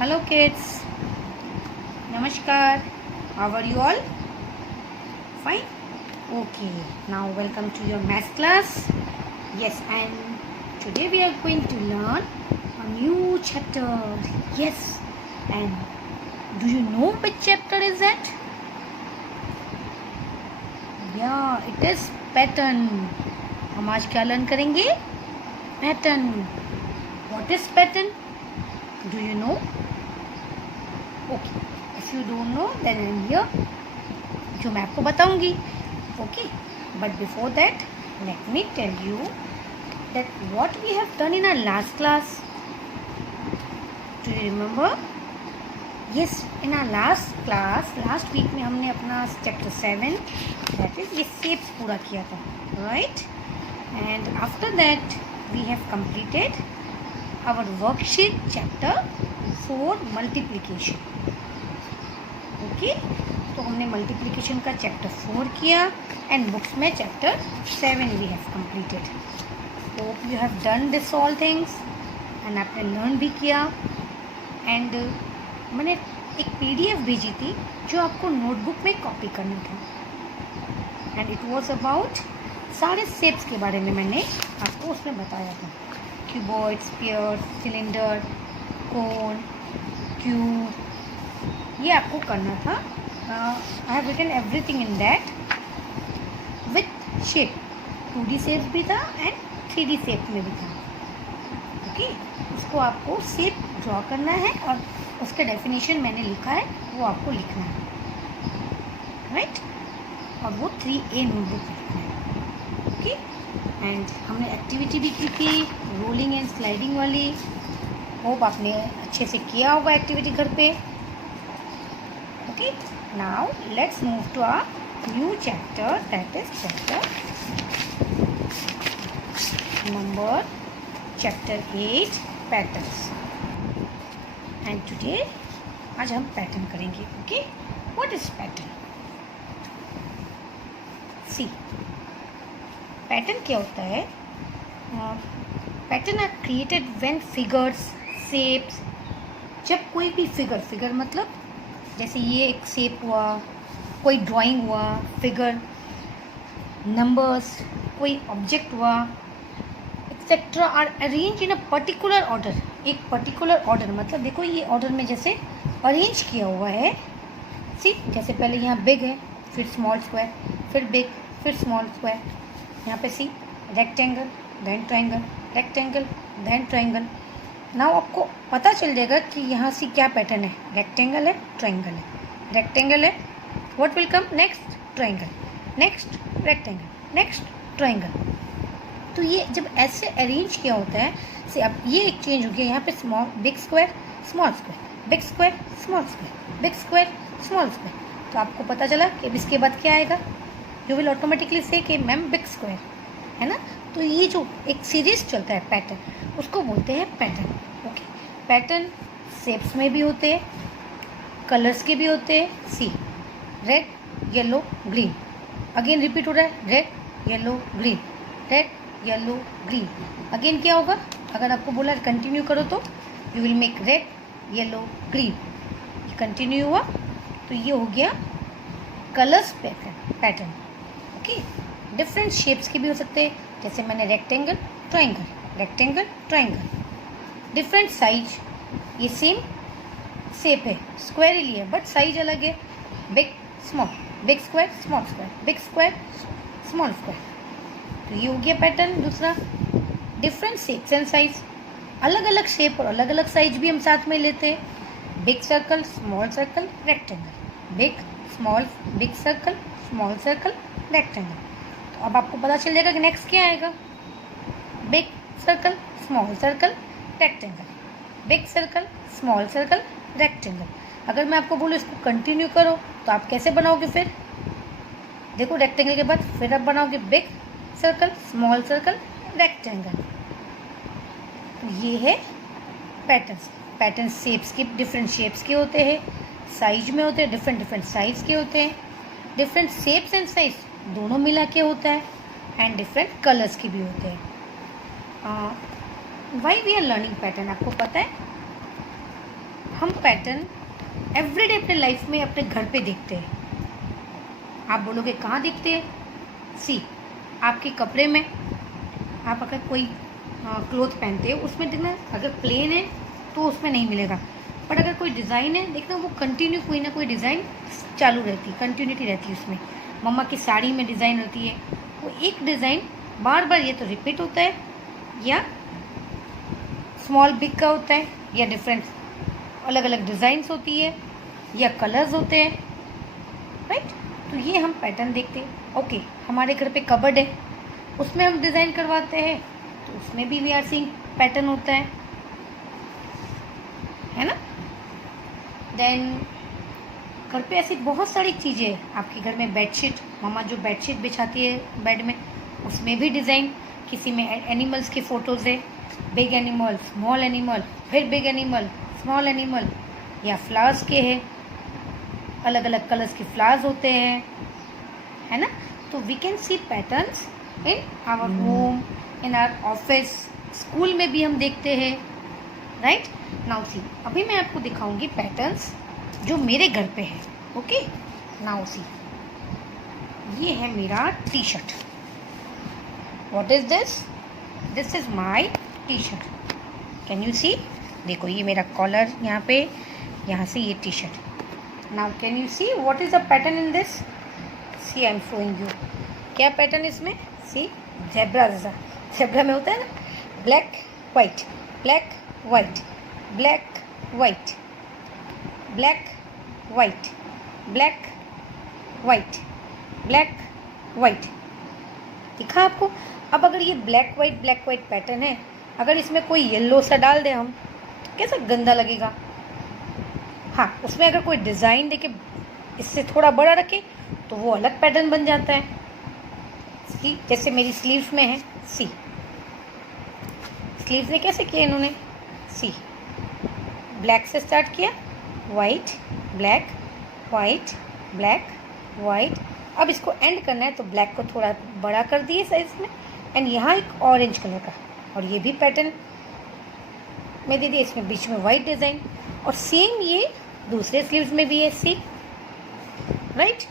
Hello kids, Namaskar. How are you all? Fine? Okay, now welcome to your math class. Yes, and today we are going to learn a new chapter. Yes, and do you know which chapter is that? Yeah, it is pattern. हम आज क्या learn करेंगे? Pattern. What is pattern? Do you know? Okay. If you don't know, then I'm here. जो मैं आपको बताऊंगी. Okay. But before that, let me tell you that what we have done in our last class. Do you remember? Yes, in our last class, last week में हमने अपना chapter 7, that is ये shapes पूरा किया था, right? And after that, we have completed our worksheet chapter 4 multiplication. Okay? तो हमने multiplication का चैप्टर 4 किया एंड बुक्स में chapter 7 we have completed. Hope you have done this all things and आपने लर्न भी किया. एंड मैंने एक पीडीएफ भेजी थी जो आपको नोटबुक में कॉपी करना था एंड इट वाज अबाउट सारे शेप्स के बारे में मैंने आपको उसमें बताया था. क्यूबॉइड, स्फीयर, सिलेंडर, कोन, क्यूब, ये आपको करना था. I have written everything in that with shape. 2D shape भी था एंड 3D शेप में भी था. ओके, उसको आपको शेप ड्रॉ करना है और उसका डेफिनेशन मैंने लिखा है वो आपको लिखना है, राइट? और वो 3A नोटबुक लिखना है. ओके, एंड हमने एक्टिविटी भी की थी रोलिंग एंड स्लाइडिंग वाली. होप आपने अच्छे से किया होगा एक्टिविटी घर पे. Okay, now let's move to our new chapter, that is chapter 8 patterns. And today आज हम पैटर्न करेंगे. Okay, what is pattern? See, pattern क्या होता है? Pattern are created when figures, shapes, जब कोई भी फिगर मतलब जैसे ये एक शेप हुआ, कोई ड्राइंग हुआ, फिगर, नंबर्स, कोई ऑब्जेक्ट हुआ, etcetera are arrange in a particular order. एक पर्टिकुलर ऑर्डर मतलब देखो ये ऑर्डर में जैसे अरेंज किया हुआ है. सी, जैसे पहले यहाँ बिग है, फिर स्मॉल स्क्वायर, फिर बिग, फिर स्मॉल स्क्वायर. यहाँ पे see rectangle, then triangle, rectangle, then triangle. Now आपको पता चल जाएगा कि यहाँ से क्या पैटर्न है. रेक्टेंगल है, ट्रायंगल है, रेक्टेंगल है, what will come next? Triangle, next rectangle, next triangle. तो ये जब ऐसे अरेंज किया होता है से अब ये एक चेंज हो गया. यहाँ पे small big square, small square, big square, small square, big square, small square. तो आपको पता चला कि अब इसके बाद क्या आएगा. यू विल ऑटोमेटिकली से कि मैम बिग स्क्वायर है ना. तो ये जो एक सीरीज चलता है पैटर्न, उसको बोलते हैं पैटर्न. ओके, पैटर्न शेप्स में भी होते हैं, कलर्स के भी होते हैं. See, red, yellow, green. Again repeat हो रहा है, red, yellow, green, red, yellow, green. Again क्या होगा? अगर आपको बोला कंटिन्यू करो तो you will make red, yellow, green. Continue हुआ तो ये हो गया colours pattern. Okay, different shapes के भी हो सकते हैं. जैसे मैंने rectangle, triangle, rectangle, triangle. Different size, ये सेम शेप है, स्क्वायर ही लिया बट साइज अलग है. Big, small, big square, small square, big square, small square. तो ये हो गया पैटर्न. दूसरा, डिफरेंट शेप्स एंड साइज. अलग अलग शेप और अलग अलग साइज भी हम साथ में लेते हैं. Big circle, small circle, rectangle, big, small, big circle, small circle, rectangle. तो अब आपको पता चल जाएगा कि नेक्स्ट क्या आएगा. Big circle, small circle, rectangle, big circle, small circle, rectangle. अगर मैं आपको बोलूँ इसको कंटिन्यू करो तो आप कैसे बनाओगे फिर? देखो, रेक्टेंगल के बाद फिर आप बनाओगे big circle, small circle, rectangle. ये है पैटर्न्स. पैटर्न शेप्स के, डिफरेंट शेप्स के होते हैं, साइज में होते हैं, डिफरेंट साइज के होते हैं. डिफरेंट शेप्स एंड साइज दोनों मिला के होता है एंड डिफरेंट कलर्स के भी होते हैं. Why we are learning pattern आपको पता है? हम पैटर्न एवरीडे अपने लाइफ में अपने घर पे देखते हैं। आप बोलोगे कहाँ देखते हैं? सी, आपके कपड़े में आप अगर कोई क्लोथ पहनते हो उसमें देखना, अगर प्लेन है तो उसमें नहीं मिलेगा, बट अगर कोई डिज़ाइन है देखना वो कंटिन्यू कोई ना कोई डिज़ाइन चालू रहती है, कंटिन्यूटी रहती है उसमें। मम्मा की साड़ी में डिज़ाइन रहती है, वो एक डिज़ाइन बार बार ये तो रिपीट होता है, या स्मॉल बिग का होता है, या डिफरेंट अलग अलग डिज़ाइंस होती है, या कलर्स होते हैं, राइट। तो ये हम पैटर्न देखते हैं। ओके, हमारे घर पे कबर्ड है, उसमें हम डिज़ाइन करवाते हैं, तो उसमें भी वी आर सीइंग पैटर्न होता है ना। देन घर पे ऐसी बहुत सारी चीज़ें हैं। आपके घर में बेडशीट, मम्मा जो बेडशीट बिछाती है बेड में, उसमें भी डिज़ाइन, किसी में एनिमल्स की फ़ोटोज़ है, बिग एनिमल, स्मॉल एनिमल, फिर बिग एनिमल, स्मॉल एनिमल, या फ्लावर्स के हैं, अलग अलग कलर्स के फ्लावर्स होते हैं, है ना। तो we can see patterns in our home, in our office, school में भी हम देखते हैं, राइट। नाउ सी, अभी मैं आपको दिखाऊंगी पैटर्न्स जो मेरे घर पे है। ओके, नाउ सी, ये है मेरा T shirt. What is this? This is my T shirt. Can you see? देखो ये मेरा कॉलर यहाँ पे, यहाँ से ये T shirt. Now can you see what is the pattern in this? See, I am showing you. क्या pattern इसमें? सी, जेब्रा जैसा, जेब्रा में होता है ना, black white, black white, black white, black white, black white, black white. दिखा आपको? अब अगर ये ब्लैक वाइट पैटर्न है, अगर इसमें कोई येलो सा डाल दे हम, तो कैसा गंदा लगेगा। हाँ, उसमें अगर कोई डिज़ाइन देके इससे थोड़ा बड़ा रखे तो वो अलग पैटर्न बन जाता है। सी, जैसे मेरी स्लीव्स में है, सी स्लीव्स ने कैसे किया इन्होंने? सी, ब्लैक से स्टार्ट किया, white, black, white, black, white. अब इसको एंड करना है तो ब्लैक को थोड़ा बड़ा कर दिए साइज में, एंड यहाँ एक ऑरेंज कलर का, और ये भी पैटर्न में दे दिए, इसमें बीच में वाइट डिज़ाइन, और सेम ये दूसरे स्लीव्स में भी है, सी, राइट।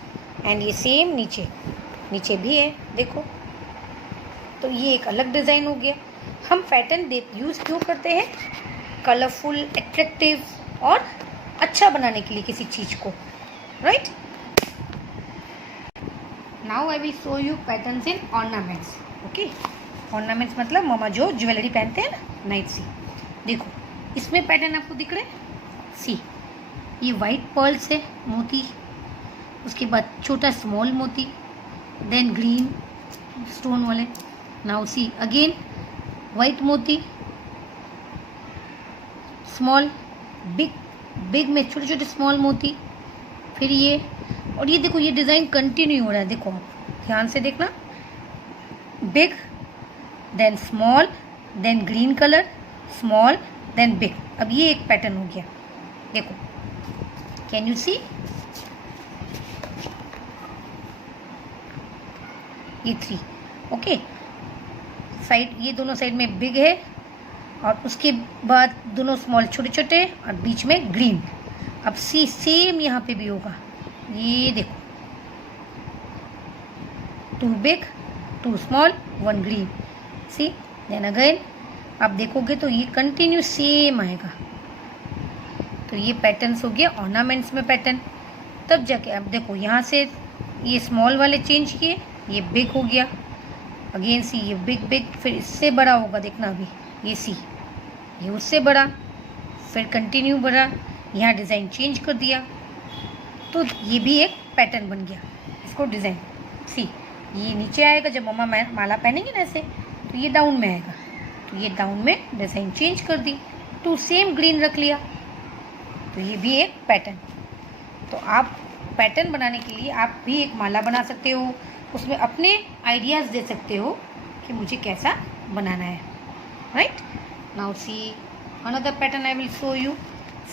एंड ये सेम नीचे, नीचे भी है, देखो। तो ये एक अलग डिज़ाइन हो गया। हम पैटर्न यूज़ क्यों करते हैं? कलरफुल, एट्रैक्टिव और अच्छा बनाने के लिए किसी चीज़ को, right. Now I will show you patterns in ornaments. Okay, ornaments मतलब मामा जो ज्वेलरी पहनते हैं ना, नाइट। सी, देखो इसमें पैटर्न आपको दिख रहे हैं। सी, ये वाइट पर्ल से मोती, उसके बाद छोटा स्मॉल मोती, देन ग्रीन स्टोन वाले। नाउ सी अगेन वाइट मोती, स्मॉल, बिग, बिग में छोटे छोटे स्मॉल मोती, फिर ये, और ये देखो ये डिज़ाइन कंटिन्यू हो रहा है। देखो आप ध्यान से देखना, big, then small, then green colour, small, then big. अब ये एक पैटर्न हो गया, देखो। Can you see? ये 3, ओके। साइड, ये दोनों साइड में बिग है, और उसके बाद दोनों स्मॉल छोटे छोटे, और बीच में ग्रीन। अब सी, सेम यहाँ पे भी होगा, ये देखो, 2 बिग, 2 स्मॉल, 1 ग्रीन। सी, देन अगेन आप देखोगे तो ये कंटिन्यू सेम आएगा। तो ये पैटर्न्स हो गया ऑर्नामेंट्स में पैटर्न। तब जाके आप देखो यहाँ से ये स्मॉल वाले चेंज किए, ये बिग हो गया, अगेन सी, ये बिग बिग, फिर इससे बड़ा होगा, देखना अभी ये सी, ये उससे बड़ा, फिर कंटिन्यू बढ़ा, यहाँ डिज़ाइन चेंज कर दिया, तो ये भी एक पैटर्न बन गया। इसको डिज़ाइन, सी, ये नीचे आएगा जब मम्मा माला पहनेंगे ना ऐसे, तो ये डाउन में आएगा, तो ये डाउन में डिज़ाइन चेंज कर दी, तो सेम ग्रीन रख लिया, तो ये भी एक पैटर्न। तो आप पैटर्न बनाने के लिए आप भी एक माला बना सकते हो, उसमें अपने आइडियाज़ दे सकते हो कि मुझे कैसा बनाना है, right. Now see another pattern I will show you,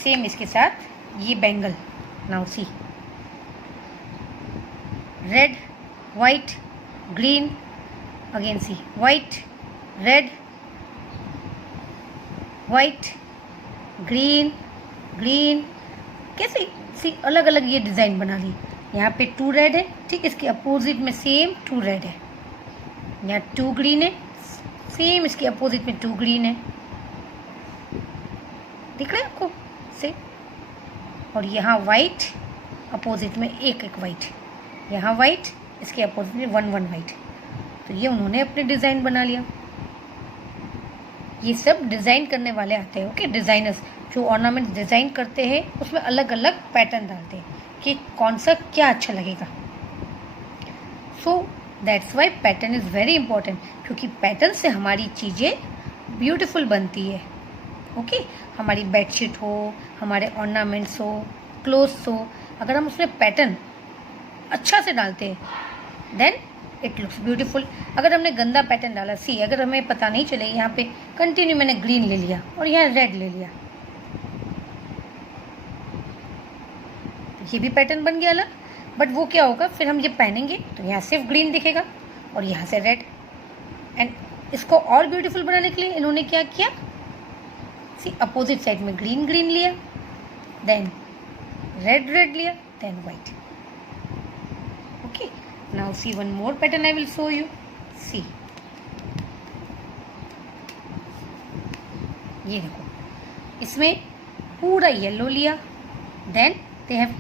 same इसके साथ ये bangle. Now see, red, white, green, again see, white, red, white, green, green, कैसे सी अलग अलग ये डिज़ाइन बना ली। यहाँ पे 2 रेड है, ठीक, इसके अपोजिट में सेम 2 रेड है। यहाँ 2 ग्रीन है, सेम इसके अपोजिट में 2 ग्रीन है, दिख रहा है आपको से। और यहाँ वाइट, अपोजिट में एक एक वाइट, यहाँ वाइट, इसके अपोजिट में 1 1 वाइट। तो ये उन्होंने अपने डिज़ाइन बना लिया। ये सब डिज़ाइन करने वाले आते हैं, ओके, डिज़ाइनर्स जो ऑर्नामेंट डिज़ाइन करते हैं उसमें अलग अलग पैटर्न डालते हैं कि कौन सा क्या अच्छा लगेगा। So that's why pattern is very important, क्योंकि पैटर्न से हमारी चीज़ें ब्यूटीफुल बनती है, ओके। हमारी बेडशीट हो, हमारे ऑर्नामेंट्स हो, क्लोथ्स हो, अगर हम उसमें पैटर्न अच्छा से डालते हैं देन इट लुक्स ब्यूटीफुल। अगर हमने गंदा पैटर्न डाला, सी अगर हमें पता नहीं चले, यहाँ पे कंटिन्यू मैंने ग्रीन ले लिया और यहाँ रेड ले लिया, ये भी पैटर्न बन गया अलग। बट वो क्या होगा, फिर हम ये पहनेंगे तो यहाँ सिर्फ ग्रीन दिखेगा और यहाँ से रेड। एंड इसको और ब्यूटीफुल बनाने के लिए इन्होंने क्या किया, सी अपोजिट साइड में ग्रीन ग्रीन लिया, देन रेड रेड लिया, then white, okay. Now see one more pattern I will show you, see ये देखो, इसमें पूरा येलो लिया, then they have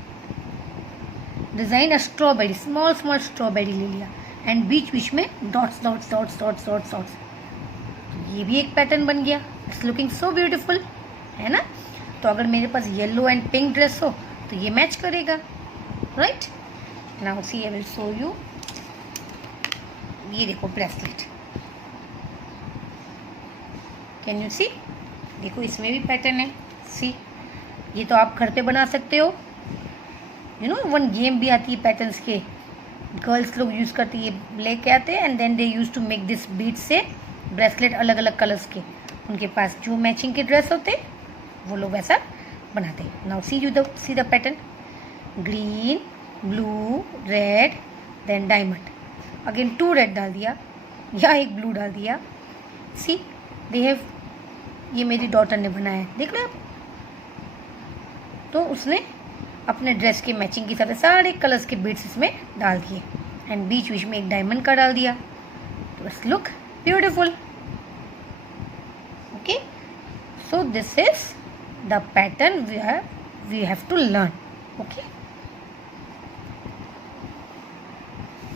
design a strawberry, small small strawberry ले लिया, एंड बीच बीच में dots dots dots dots dots dots. ये भी एक पैटर्न बन गया, इट्स लुकिंग सो ब्यूटीफुल, है ना। तो अगर मेरे पास येलो एंड पिंक ड्रेस हो तो ये मैच करेगा, right. Now C I will show you, ये देखो ब्रेसलेट, कैन यू सी, देखो इसमें भी पैटर्न है, सी। ये तो आप घर पे बना सकते हो, यू नो वन गेम भी आती है पैटर्न्स के, गर्ल्स लोग यूज़ करती है, लेके आते हैं and then they use to make this bead से ब्रेसलेट अलग अलग कलर्स के, उनके पास जो मैचिंग के ड्रेस होते वो लोग वैसा बनाते हैं। Now see the pattern, green, blue, red, then diamond, again 2 red डाल दिया, या एक ब्लू डाल दिया, सी दे हैव, ये मेरी डॉटर ने बनाया है, देख रहे हैं आप। तो उसने अपने ड्रेस के मैचिंग के हिसाब से सारे कलर्स के बीड्स इसमें डाल दिए, एंड बीच बीच में एक डायमंड का डाल दिया, तो it's look beautiful, okay. So this is the pattern we have to learn, okay.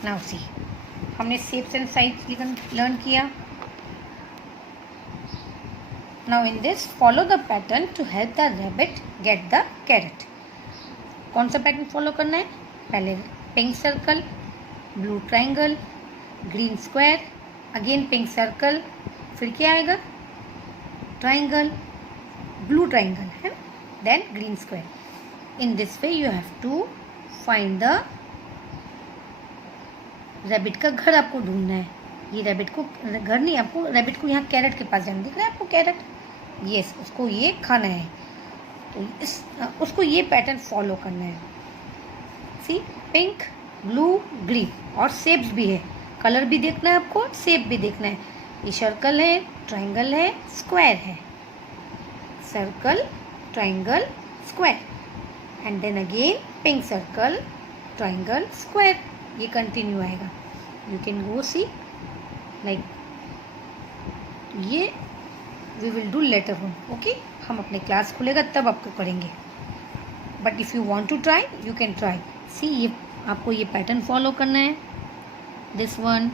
Now see, हमने शेप्स एंड साइज लर्न किया। Now in this follow the pattern to help the rabbit get the carrot. कौन सा pattern follow करना है, पहले pink circle, blue triangle, green square, again pink circle, फिर क्या आएगा, ट्राइंगल, ब्लू ट्राइंगल, है, then green square. In this way you have to find the rabbit का घर, आपको ढूंढना है। ये रैबिट को घर नहीं, आपको रैबिट को यहाँ कैरेट के पास जाना, दिख रहा है आपको कैरेट, ये उसको ये खाना है, तो उसको ये पैटर्न फॉलो करना है। सी पिंक, ब्लू, ग्रीन, और शेप्स भी है, कलर भी देखना है आपको, शेप भी देखना है। ये सर्कल है, ट्राइंगल है, स्क्वायर है, circle, triangle, square, and then again pink circle, triangle, square, ये कंटिन्यू आएगा। You can go see like, ये we will do later on, okay. हम अपने क्लास खुलेगा तब आपको करेंगे, but if you want to try you can try. See ये आपको ये पैटर्न फॉलो करना है, दिस वन,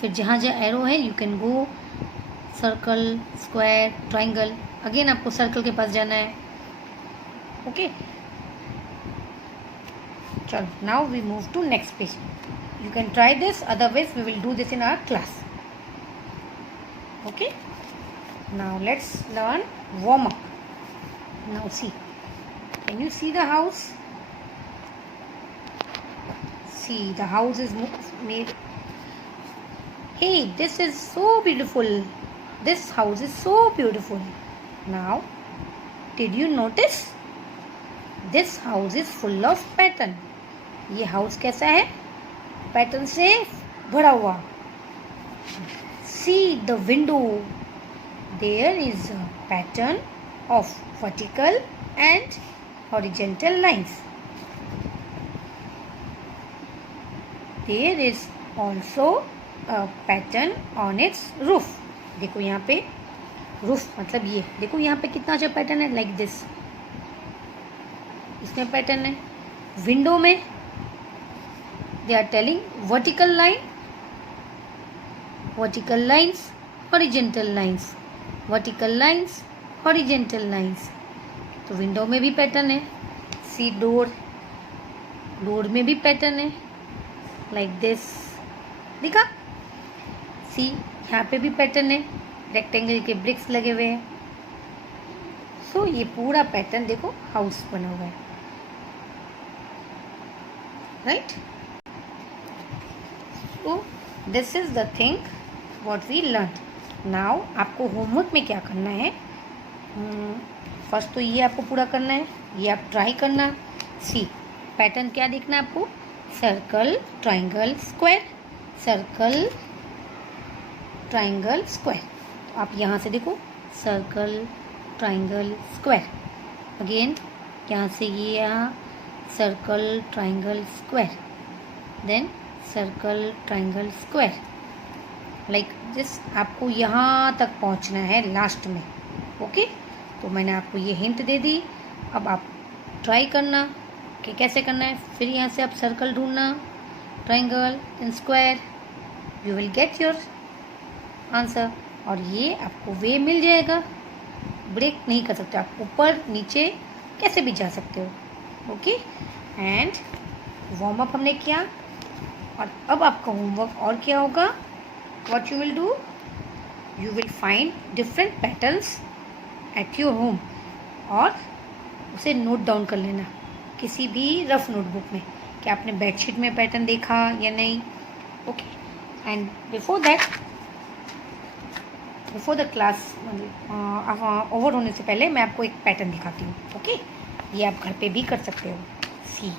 फिर जहाँ जहाँ एरो है you can go, circle, square, triangle, again आपको सर्कल के पास जाना है, ओके। चलो, now we move to next page. You can try this, otherwise we will do this in our class, okay. Now let's learn warm up. Now see, can you see the house? See, the house is made, hey, this is so beautiful, this house is so beautiful. Now did you notice this house is full of pattern? ये house कैसा है, pattern से भरा हुआ। See the window, there is a pattern of vertical and horizontal lines. There is also a pattern on its roof. देखो यहाँ पे roof मतलब ये देखो यहाँ पे कितना अच्छा पैटर्न है, लाइक दिस. इसमें पैटर्न है. विंडो में they are telling vertical line, vertical lines, horizontal lines, vertical lines, horizontal lines. तो विंडो में भी पैटर्न है. सी डोर, डोर में भी पैटर्न है लाइक दिस. दिखा? सी यहाँ पे भी पैटर्न है, रेक्टेंगल के ब्रिक्स लगे हुए हैं. सो ये पूरा पैटर्न देखो हाउस बना हुआ है, right. So this is the thing what we learn. Now आपको होमवर्क में क्या करना है, फर्स्ट तो ये आपको पूरा करना है, ये आप ट्राई करना. सी पैटर्न क्या देखना है आपको, circle, triangle, square, circle, triangle, square. तो आप यहाँ से देखो सर्कल, ट्राइंगल, स्क्वायर. अगेन यहाँ से ये यहाँ circle, triangle, square, then circle, triangle, square, like this. आपको यहाँ तक पहुँचना है लास्ट में. ओके तो मैंने आपको ये हिंट दे दी. अब आप ट्राई करना कि कैसे करना है. फिर यहाँ से आप सर्कल ढूंढना, triangle and square, you will get your answer. और ये आपको वे मिल जाएगा. ब्रेक नहीं कर सकते आप, ऊपर नीचे कैसे भी जा सकते हो. ओके एंड वार्म अप हमने किया. और अब आपका होमवर्क और क्या होगा, what you will do, you will find different patterns at your home और उसे नोट डाउन कर लेना किसी भी रफ नोटबुक में कि आपने बेडशीट में पैटर्न देखा या नहीं. Okay and before that, before the class over होने से पहले मैं आपको एक पैटर्न दिखाती हूँ. ओके ये आप घर पे भी कर सकते हो. See,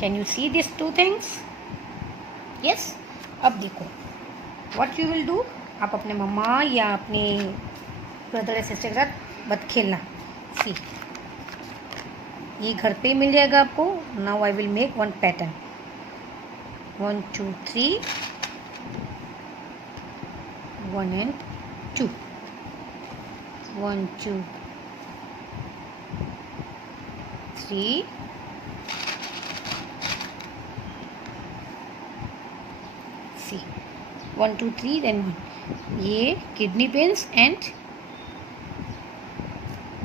can you see this two things? Yes. अब देखो व्हाट यू विल डू, आप अपने मम्मा या अपने ब्रदर या सिस्टर के साथ मत खेलना. सी ये घर पे मिल जाएगा आपको. Now I will make one pattern. 1 2 3, 1 and 2, 1 2 3, see 1 2 3 then 1. ये किडनी पेन्स एंड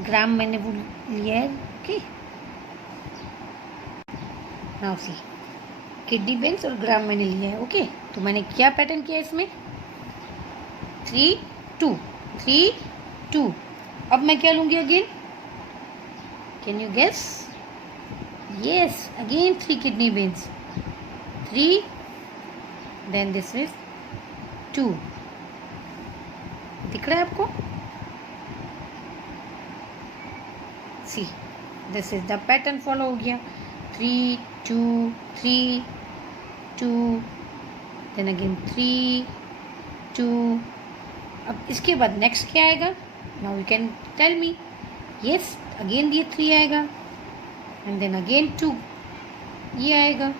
ग्राम मैंने वो लिया है. Okay now see kidney beans और ग्राम मैंने लिया है. ओके तो मैंने क्या पैटर्न किया इसमें, 3 2 3 2. अब मैं क्या लूँगी again, can you guess? Yes again 3 kidney beans, 3 then this is 2. दिख रहा है आपको? See this is the pattern follow हो गया. 3 2 3 2 देन अगेन 3 2. अब इसके बाद नेक्स्ट क्या आएगा, now you can tell me. Yes again ये 3 आएगा एंड देन अगेन 2 ये आएगा,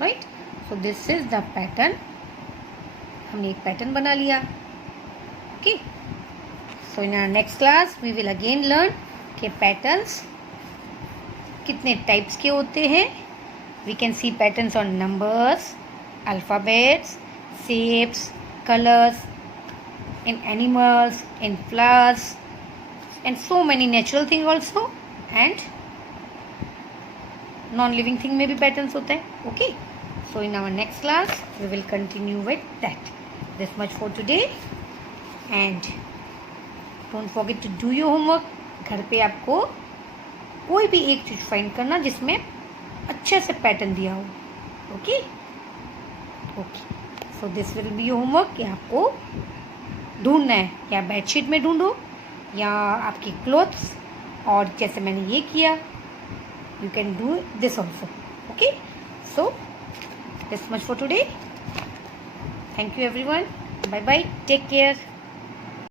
right. So this is the pattern. हमने एक पैटर्न बना लिया. Okay so in our next class we will again learn के पैटर्न्स कितने टाइप्स के होते हैं. We can see patterns on numbers, alphabets, shapes, colors, in animals, in flowers, and so many natural things also, and non-living thing में भी patterns होते हैं. Okay, so in our next class we will continue with that. This much for today, and don't forget to do your homework. घर पे आपको कोई भी एक चीज़ फाइंड करना जिसमें अच्छे से पैटर्न दिया हो. Okay okay so this will be your homework कि आपको ढूंढना है, या बेडशीट में ढूंढो या आपकी क्लोथ्स, और जैसे मैंने ये किया you can do this also. Okay so this much for today. Thank you everyone. Bye bye. Take care.